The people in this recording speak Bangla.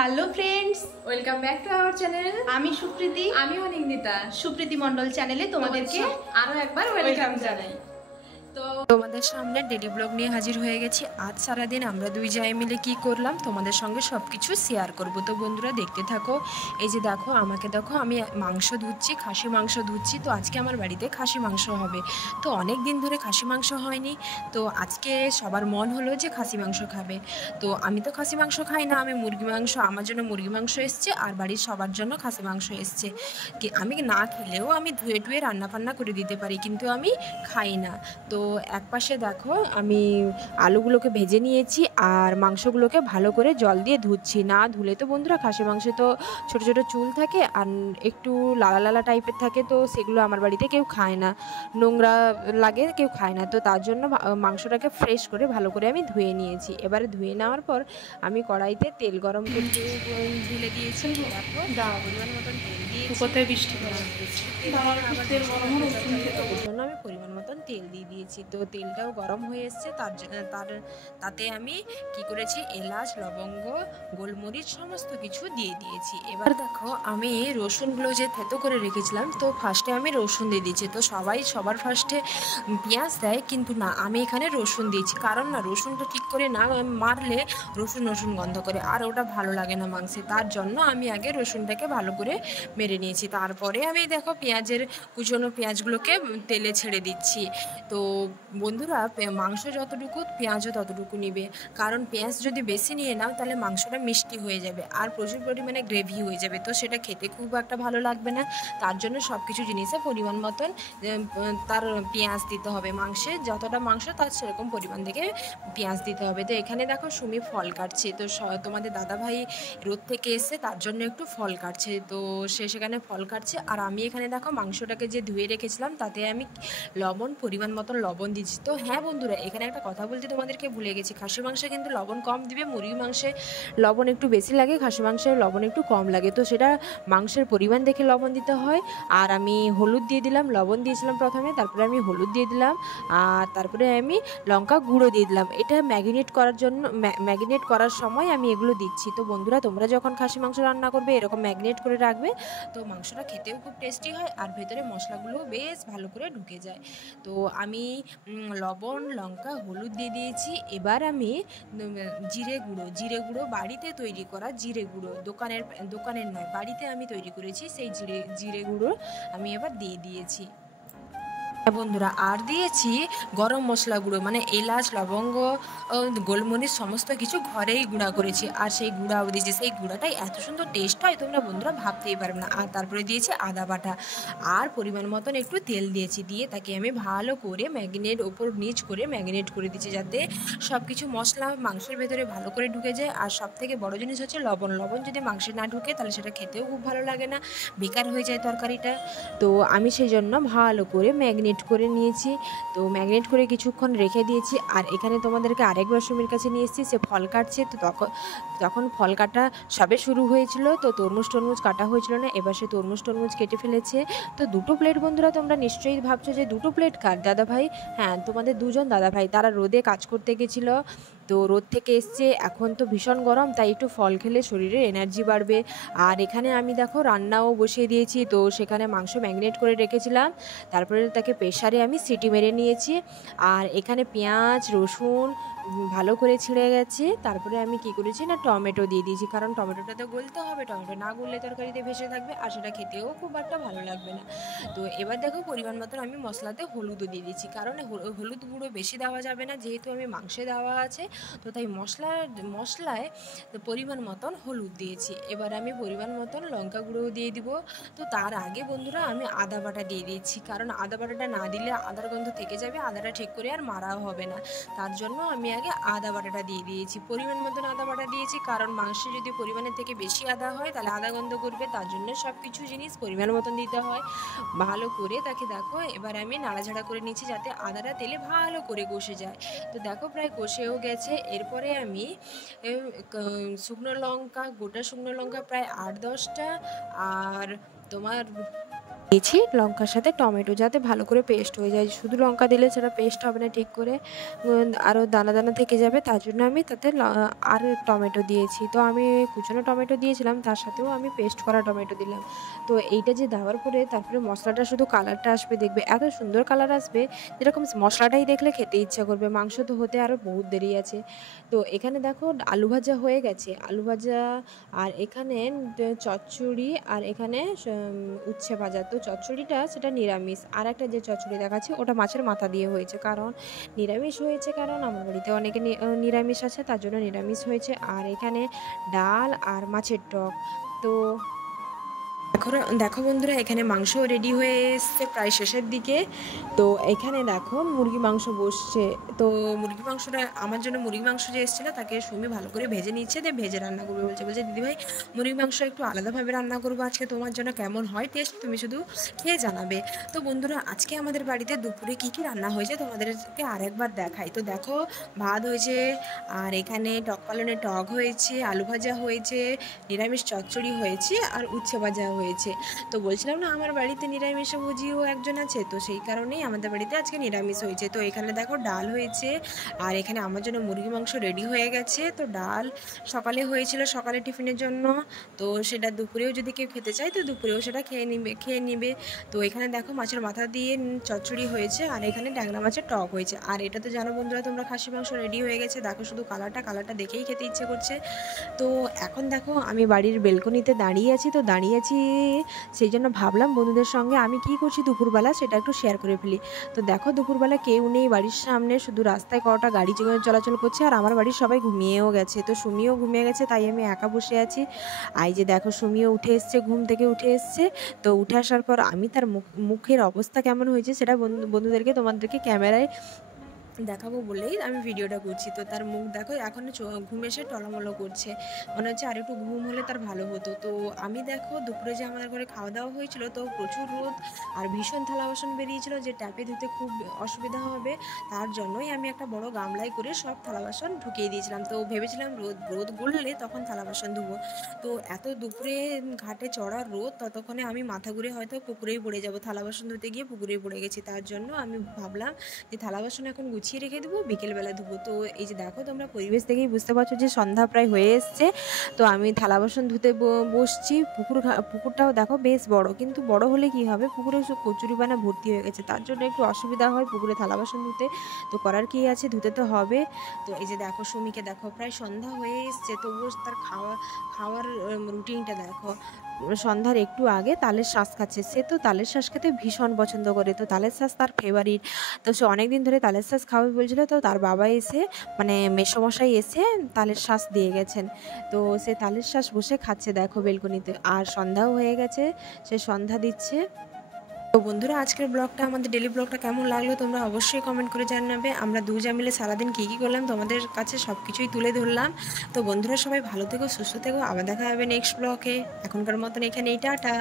Hello friends, welcome back to our channel. আমি সুপ্রীতি, আমি অনিন্দিতা। সুপ্রীতি মণ্ডল চ্যানেলে তোমাদেরকে আরো একবার ওয়েলকাম জানাই। তো তোমাদের সামনে ডেলি ব্লগ নিয়ে হাজির হয়ে গেছি। আজ সারাদিন আমরা দুই জায় মিলে কি করলাম তোমাদের সঙ্গে সব কিছু শেয়ার করব। তো বন্ধুরা দেখতে থাকো। এই যে দেখো, আমাকে দেখো, আমি মাংস ধুচ্ছি, খাসি মাংস ধুচ্ছি। তো আজকে আমার বাড়িতে খাসি মাংস হবে। তো অনেক দিন ধরে খাসি মাংস হয়নি, তো আজকে সবার মন হলো যে খাসি মাংস খাবে। তো আমি তো খাসি মাংস খাই না, আমি মুরগি মাংস, আমার জন্য মুরগি মাংস এসছে আর বাড়ির সবার জন্য খাসি মাংস এসছে। আমি না খেলেও আমি ধুয়ে টুয়ে রান্না বান্না করে দিতে পারি, কিন্তু আমি খাই না। তো এক পাশে দেখো, আমি আলুগুলোকে ভেজে নিয়েছি আর মাংসগুলোকে ভালো করে জল দিয়ে ধুচ্ছি। না ধুলে তো বন্ধুরা খাসি মাংসে তো ছোট ছোট চুল থাকে আর একটু লালা লালা টাইপের থাকে, তো সেগুলো আমার বাড়িতে কেউ খায় না, নোংরা লাগে, কেউ খায় না। তো তার জন্য মাংসটাকে ফ্রেশ করে ভালো করে আমি ধুয়ে নিয়েছি। এবারে ধুয়ে নেওয়ার পর আমি কড়াইতে তেল গরম করতে ঢেলে দিয়েছি। দেখো পরিমাণ মতন তেল দিয়েছি, কোথায় বৃষ্টি জন্য আমি পরিমাণ মতন তেল দিয়ে দিয়েছি। তো তেলটাও গরম হয়ে এসছে, তাতে আমি কি করেছি, এলাচ, লবঙ্গ, গোলমরিচ সমস্ত কিছু দিয়ে দিয়েছি। এবার দেখো, আমি রসুনগুলো যে থেতো করে রেখেছিলাম, তো ফার্স্টে আমি রসুন দিয়ে দিয়েছি। তো সবার ফার্স্টে পেঁয়াজ দেয়, কিন্তু না, আমি এখানে রসুন দিয়েছি। কারণ না, রসুনটা ঠিক করে না মারলে রসুন গন্ধ করে, আর ওটা ভালো লাগে না মাংসে। তার জন্য আমি আগে রসুনটাকে ভালো করে মেরে নিয়েছি। তারপরে আমি দেখো কুচনো পেঁয়াজগুলোকে তেলে ছেড়ে দিচ্ছি। তো বন্ধুরা, মাংস যতটুকু, পেঁয়াজও ততটুকু নিবে। কারণ পেঁয়াজ যদি বেশি নিয়ে নাও তাহলে মাংসটা মিষ্টি হয়ে যাবে আর প্রচুর পরিমাণে গ্রেভি হয়ে যাবে, তো সেটা খেতে খুব একটা ভালো লাগবে না। তার জন্য সব কিছু জিনিসে পরিমাণ মতন তার পেঁয়াজ দিতে হবে। মাংসে যতটা মাংস তার সেরকম পরিমাণ থেকে পেঁয়াজ দিতে হবে। তো এখানে দেখো সুমি ফল কাটছে। তো তোমাদের দাদাভাই রোদ থেকে এসে তার জন্য একটু ফল কাটছে, তো সে সেখানে ফল কাটছে। আর আমি এখানে দেখো মাংসটাকে যে ধুয়ে রেখেছিলাম তাতে আমি পরিমাণ মতন লবণ দিচ্ছি। তো হ্যাঁ বন্ধুরা, এখানে একটা কথা বলতে তোমাদেরকে ভুলে গেছি, খাসি মাংসে কিন্তু লবণ কম দিবে, মুরগি মাংসে লবণ একটু বেশি লাগে, খাসি মাংসে লবণ একটু কম লাগে। তো সেটা মাংসের পরিমাণ দেখে লবণ দিতে হয়। আর আমি হলুদ দিয়ে দিলাম, লবণ দিয়েছিলাম প্রথমে, তারপরে আমি হলুদ দিয়ে দিলাম, আর তারপরে আমি লঙ্কা গুঁড়ো দিয়ে দিলাম। এটা ম্যাগিনেট করার সময় আমি এগুলো দিচ্ছি। তো বন্ধুরা, তোমরা যখন খাসি মাংস রান্না করবে এরকম ম্যাগনেট করে রাখবে, তো মাংসটা খেতেও খুব টেস্টি হয় আর ভেতরে মশলাগুলোও বেশ ভালো করে ঢুকে যায়। তো আমি লবণ, লঙ্কা, হলুদ দিয়ে দিয়েছি। এবার আমি জিরে গুঁড়ো বাড়িতে তৈরি করা জিরে গুঁড়ো, দোকানের নয়, বাড়িতে আমি তৈরি করেছি সেই জিরে গুঁড়ো আমি এবার দিয়ে দিয়েছি বন্ধুরা। আর দিয়েছি গরম মশলা গুঁড়ো, মানে এলাচ, লবঙ্গ, গোলমরিচ সমস্ত কিছু ঘরেই গুঁড়া করেছি, আর সেই গুঁড়াও দিয়েছি। সেই গুঁড়াটাই এত সুন্দর টেস্ট হয় তোমরা বন্ধুরা ভাবতেই পারবে না। আর তারপরে দিয়েছি আদা বাটা আর পরিমাণ মতন একটু তেল দিয়েছি। দিয়ে তাকে আমি ভালো করে ওপর নিচ করে ম্যাগনেট করে দিচ্ছি, যাতে সব কিছু মশলা মাংসের ভেতরে ভালো করে ঢুকে যায়। আর সব থেকে বড় জিনিস হচ্ছে লবণ যদি মাংসে না ঢুকে তাহলে সেটা খেতেও খুব ভালো লাগে না, বেকার হয়ে যায় তরকারিটা। তো আমি সেই জন্য ভালো করে ম্যাগনেট করে নিয়েছি। তো ম্যাগনেট করে কিছুক্ষণ রেখে দিয়েছি। আর এখানে তোমাদেরকে আরেকবার সুমির কাছে নিয়ে এসেছি, সে ফল কাটছে। তো তখন ফল কাটা সবে শুরু হয়েছিল, তো তরমুজ কাটা হয়েছিল না, এবার সে তরমুজ কেটে ফেলেছে। তো দুটো প্লেট বন্ধুরা, তোমরা নিশ্চয়ই ভাবছো যে দুটো প্লেট কার দাদাভাই? হ্যাঁ, তোমাদের দুজন দাদাভাই, তারা রোদে কাজ করতে গেছিলো, তো রোদ থেকে এসছে, এখন তো ভীষণ গরম, তাই একটু ফল খেলে শরীরে এনার্জি বাড়বে। আর এখানে আমি দেখো রান্নাও বসিয়ে দিয়েছি। তো সেখানে মাংস ম্যাগনেট করে রেখেছিলাম, তারপরে তাকে প্রেশারে আমি সিটি মেরে নিয়েছি। আর এখানে পেঁয়াজ, রসুন ভালো করে ছিঁড়ে গেছে। তারপরে আমি কি করেছি না, টমেটো দিয়ে দিয়েছি, কারণ টমেটোটা তো গলতে হবে, টমেটো না গললে তরকারিতে ভেসে থাকবে আর সেটা খেতেও খুব একটা ভালো লাগবে না। তো এবার দেখো পরিমাণ মতন আমি মশলাতে হলুদও দিয়ে দিচ্ছি, কারণ হলুদ গুঁড়ো বেশি দেওয়া যাবে না, যেহেতু আমি মাংসে দেওয়া আছে, তো তাই মশলায় পরিমাণ মতন হলুদ দিয়েছি। এবার আমি পরিমাণ মতন লঙ্কা গুঁড়োও দিয়ে দিব। তো তার আগে বন্ধুরা আমি আদা বাটা দিয়ে দিচ্ছি, কারণ আদা বাটাটা না দিলে আদার গন্ধ থেকে যাবে, আদাটা ঠিক করে আর মারাও হবে না। তার জন্য আমি আগে আদা বাটাটা দিয়ে দিয়েছি, পরিমাণ মতন আদা বাটা দিয়েছি, কারণ মাংসে যদি পরিমাণের থেকে বেশি আদা হয় তাহলে আদা গন্ধ করবে, তার জন্য সব কিছু জিনিস পরিমাণ মতন দিতে হয়। ভালো করে তাকে দেখো এবার আমি নাড়াঝাড়া করে নিচ্ছি, যাতে আদাটা তেলে ভালো করে কষে যায়। তো দেখো প্রায় কষেও গেছে। এরপরে আমি গোটা শুকনো লঙ্কা প্রায় 8-10টা, আর তোমার দিয়েছি লঙ্কার সাথে টমেটো, যাতে ভালো করে পেস্ট হয়ে যায়। শুধু লঙ্কা দিলে সেটা পেস্ট হবে না ঠিক করে, আরও দানা দানা থেকে যাবে, তার জন্য আমি তাতে আর টমেটো দিয়েছি। তো আমি কুচনো টমেটো দিয়েছিলাম, তার সাথেও আমি পেস্ট করা টমেটো দিলাম। তো এইটা যে দেওয়ার পরে তারপরে মশলাটা শুধু কালারটা আসবে, দেখবে এত সুন্দর কালার আসবে, যেরকম মশলাটাই দেখলে খেতে ইচ্ছা করবে। মাংস তো হতে আরও বহুত দেরি আছে। তো এখানে দেখো আলু ভাজা হয়ে গেছে, আলু ভাজা, আর এখানে চচ্চড়ি, আর এখানে উচ্ছে ভাজা। তো চচ্চড়িটা সেটা নিরামিষ, আর একটা যে চচ্চড়ি দেখাচ্ছে ওটা মাছের মাথা দিয়ে হয়েছে। কারণ নিরামিষ হয়েছে, কারণ আমার বাড়িতে অনেকে নিরামিষ আছে, তার জন্য নিরামিষ হয়েছে। আর এখানে ডাল আর মাছের টক। তো এখন দেখো বন্ধুরা, এখানে মাংস রেডি হয়ে এসছে প্রায় শেষের দিকে। তো এখানে দেখো মুরগি মাংস বসছে। তো মুরগি মাংসটা আমার জন্য, মুরগি মাংস যে এসেছিলো তাকে সুমি ভালো করে ভেজে নিচ্ছে, দিয়ে ভেজে রান্না করবে বলছে। বলছে দিদিভাই মুরগি মাংস একটু আলাদাভাবে রান্না করবো আজকে, তোমার জন্য কেমন হয় টেস্ট তুমি শুধু খেয়ে জানাবে। তো বন্ধুরা, আজকে আমাদের বাড়িতে দুপুরে কী কী রান্না হয়েছে তোমাদেরকে আরেকবার দেখাই। তো দেখো ভাত হয়েছে, আর এখানে টক পালনের টক হয়েছে, আলু ভাজা হয়েছে, নিরামিষ চচ্চড়ি হয়েছে, আর উচ্ছে ভাজা হয়েছে। তো বলছিলাম না আমার বাড়িতে নিরামিষভোজীও একজন আছে, তো সেই কারণেই আমাদের বাড়িতে আজকে নিরামিষ হয়েছে। তো এখানে দেখো ডাল হয়েছে, আর এখানে আমার জন্য মুরগি মাংস রেডি হয়ে গেছে। তো ডাল সকালে হয়েছিল, সকালে টিফিনের জন্য, তো সেটা দুপুরেও যদি কেউ খেতে চায় তো দুপুরেও সেটা খেয়ে নিবে। তো এখানে দেখো মাছের মাথা দিয়ে চচ্চড়ি হয়েছে, আর এখানে ট্যাংরা মাছের টক হয়েছে। আর এটা তো জানো বন্ধুরা তোমরা, খাসি মাংস রেডি হয়ে গেছে। দেখো শুধু কালারটা দেখেই খেতে ইচ্ছে করছে। তো এখন দেখো আমি বাড়ির বেলকনিতে দাঁড়িয়ে আছি। তো দাঁড়িয়ে আছি সেই জন্য ভাবলাম বন্ধুদের সঙ্গে আমি কি করছি দুপুরবেলা সেটা একটু শেয়ার করে ফেলি। তো দেখো দুপুরবেলা কেউ নেই বাড়ির সামনে, শুধু রাস্তায় কটা গাড়ি চলাচল করছে, আর আমার বাড়ির সবাই ঘুমিয়েও গেছে। তো সুমিও ঘুমিয়ে গেছে, তাই আমি একা বসে আছি। এই যে দেখো সুমিও উঠে এসছে, ঘুম থেকে উঠে এসছে। তো উঠে আসার পর আমি তার মুখের অবস্থা কেমন হয়েছে সেটা বন্ধুদেরকে তোমাদেরকে ক্যামেরায় দেখাবো বলেই আমি ভিডিওটা করছি। তো তার মুখ দেখো এখন ঘুম এসে টলমলো করছে, মনে হচ্ছে আর একটু ঘুম হলে তার ভালো হতো। তো আমি দেখো দুপুরে যে আমাদের ঘরে খাওয়া দাওয়া হয়েছিল, তো প্রচুর রোদ আর ভীষণ থালা বাসন বেরিয়েছিল, যে ট্যাপে ধুতে খুব অসুবিধা হবে, তার জন্যই আমি একটা বড় গামলায় করে সব থালা বাসন ঢুকিয়ে দিয়েছিলাম। তো ভেবেছিলাম রোদ গড়লে তখন থালা বাসন ধুবো। তো এত দুপুরে ঘাটে চড়া রোদ, ততক্ষণে আমি মাথা ঘুরে হয়তো পুকুরেই পড়ে যাবো, থালা বাসন ধুতে গিয়ে পুকুরেই পড়ে গেছি। তার জন্য আমি ভাবলাম যে থালা বাসন এখন গুছিয়ে রেখে দেবো, বিকেলবেলা ধুবো। তো এই যে দেখো তোমরা পরিবেশ দেখেই বুঝতে পারছো যে সন্ধ্যা প্রায় হয়ে এসছে। তো আমি থালা বাসন ধুতে বসছি। পুকুরটাও দেখো বেশ বড়, কিন্তু বড় হলে কি হবে, পুকুরে সব কচুরিপানা ভর্তি হয়ে গেছে, তার জন্য একটু অসুবিধা হয় পুকুরে থালা বাসন ধুতে। তো করার কি আছে, ধুতে তো হবে। তো এই যে দেখো সুমিকে দেখো প্রায় সন্ধ্যা হয়ে এসছে, তবুও তার খাওয়ার রুটিনটা দেখো। সন্ধ্যার একটু আগে তালের শ্বাস খাচ্ছে। সে তো তালের শ্বাস খেতে ভীষণ পছন্দ করে, তো তালের শ্বাস তার ফেভারিট। তো সে অনেকদিন ধরে তালের শ্বাস খাবে বলছিল, তো তার বাবা এসে মানে মেসোমশাই এসে তালের শ্বাস দিয়ে গেছেন। তো সে তালের শ্বাস বসে খাচ্ছে দেখো বেলকনিতে। আর সন্ধ্যাও হয়ে গেছে, সে সন্ধ্যা দিচ্ছে। তো বন্ধুরা, আজকের ব্লগটা, আমাদের ডেলি ব্লগটা কেমন লাগলো তোমরা অবশ্যই কমেন্ট করে জানাবে। আমরা দুজনে মিলে সারাদিন কী কী করলাম তোমাদের কাছে সব কিছুই তুলে ধরলাম। তো বন্ধুরা সবাই ভালো থেকো, সুস্থ থেকো, আবার দেখা হবে নেক্সট ব্লগে। এখনকার মতন এখানেই টাটা।